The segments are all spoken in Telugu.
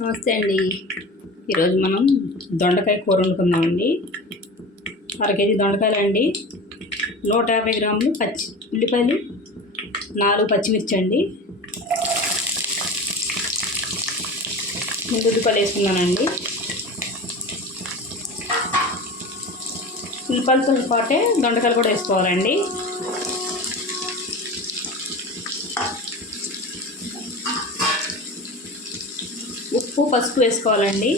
నమస్తే అండి. ఈరోజు మనం దొండకాయ కూర వండుకుందామండి. అర కేజీ దొండకాయలు అండి. నూట యాభై గ్రాములు పచ్చి ఉల్లిపాయలు నాలుగు పచ్చిమిర్చి అండి. ముందు ఉల్లిపాయలు వేసుకున్నానండి ఉల్లిపాయలతో పాటే దొండకాయలు కూడా వేసుకోవాలండి. ఉప్పు పసుపు వేసుకోవాలండి.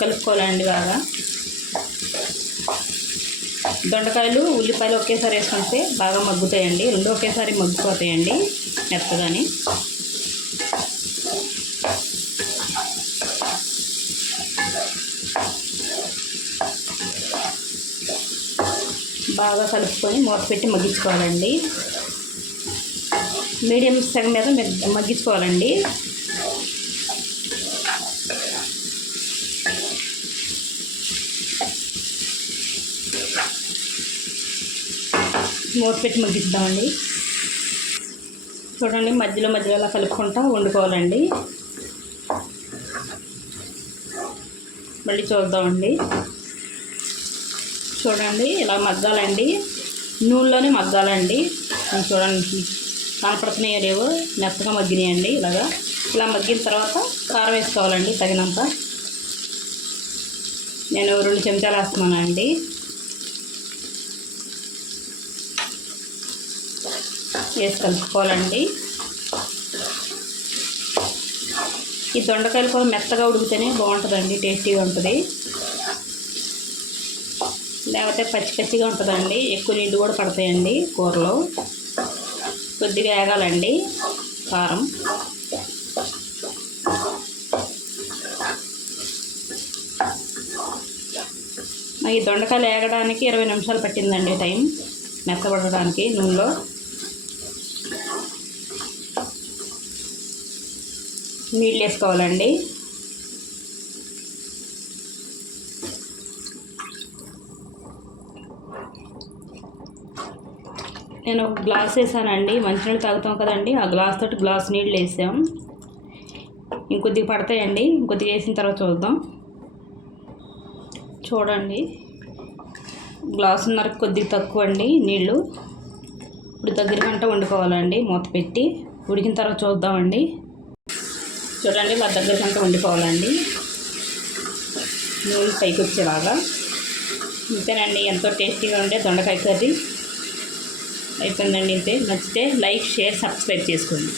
కలుపుకోవాలండి బాగా. దొండకాయలు ఉల్లిపాయలు ఒకేసారి వేసుకుంటే బాగా మగ్గుతాయండి. రెండు ఒకేసారి మగ్గిపోతాయండి మెత్తగాని. బాగా కలుపుకొని మూత పెట్టి మగ్గించుకోవాలండి. మీడియం సగం మీద మగ్గించుకోవాలండి. మూత పెట్టి మగ్గిద్దామండి. చూడండి మధ్యలో మధ్యలో అలా కలుపుకుంటా వండుకోవాలండి. మళ్ళీ చూద్దామండి. చూడండి ఇలా మగ్గాలండి. నూనెలోనే మగ్గాలండి. చూడండి. కనపడుతున్నాయో లేవో. మెత్తగా మగ్గినాయండి ఇలాగా. ఇలా మగ్గిన తర్వాత కారం వేసుకోవాలండి తగినంత. నేను రెండు చెంచాలు వేస్తున్నానండి. వేసి కలుపుకోవాలండి. ఈ దొండకాయలు కూడా మెత్తగా ఉడికితేనే బాగుంటుందండి టేస్టీగా ఉంటుంది. లేకపోతే పచ్చి పచ్చిగా ఉంటుందండి. ఎక్కువ నీళ్ళు కూడా పడతాయండి కూరలో. కొద్దిగా వేగాలండి కారం. ఈ దొండకాయలు వేగడానికి ఇరవై నిమిషాలు పట్టిందండి టైం. మెత్తబడడానికి నూనెలో. నీళ్ళు వేసుకోవాలండి. నేను ఒక గ్లాస్ వేసానండి మంచినీళ్ళు తాగుతాం కదండి ఆ గ్లాస్ తోటి గ్లాస్ నీళ్ళు వేసాం. ఇంకొద్దిగా పడతాయండి ఇంకొద్దిగా వేసిన తర్వాత చూద్దాం. చూడండి గ్లాసున్నర కొద్దిగా తక్కువ అండి నీళ్ళు. ఇప్పుడు దగ్గర గంట వండుకోవాలండి మూత పెట్టి. ఉడికిన తర్వాత చూద్దామండి. చూడండి మా దగ్గర గంట వండుకోవాలండి. నూనె పైకి వచ్చేలాగా ఇంతేనండి ఎంతో టేస్టీగా ఉండే దొండకాయ కర్రీ. అయిపోయిందండి ఇంతే. నచ్చితే లైక్ షేర్ సబ్స్క్రైబ్ చేసుకోండి.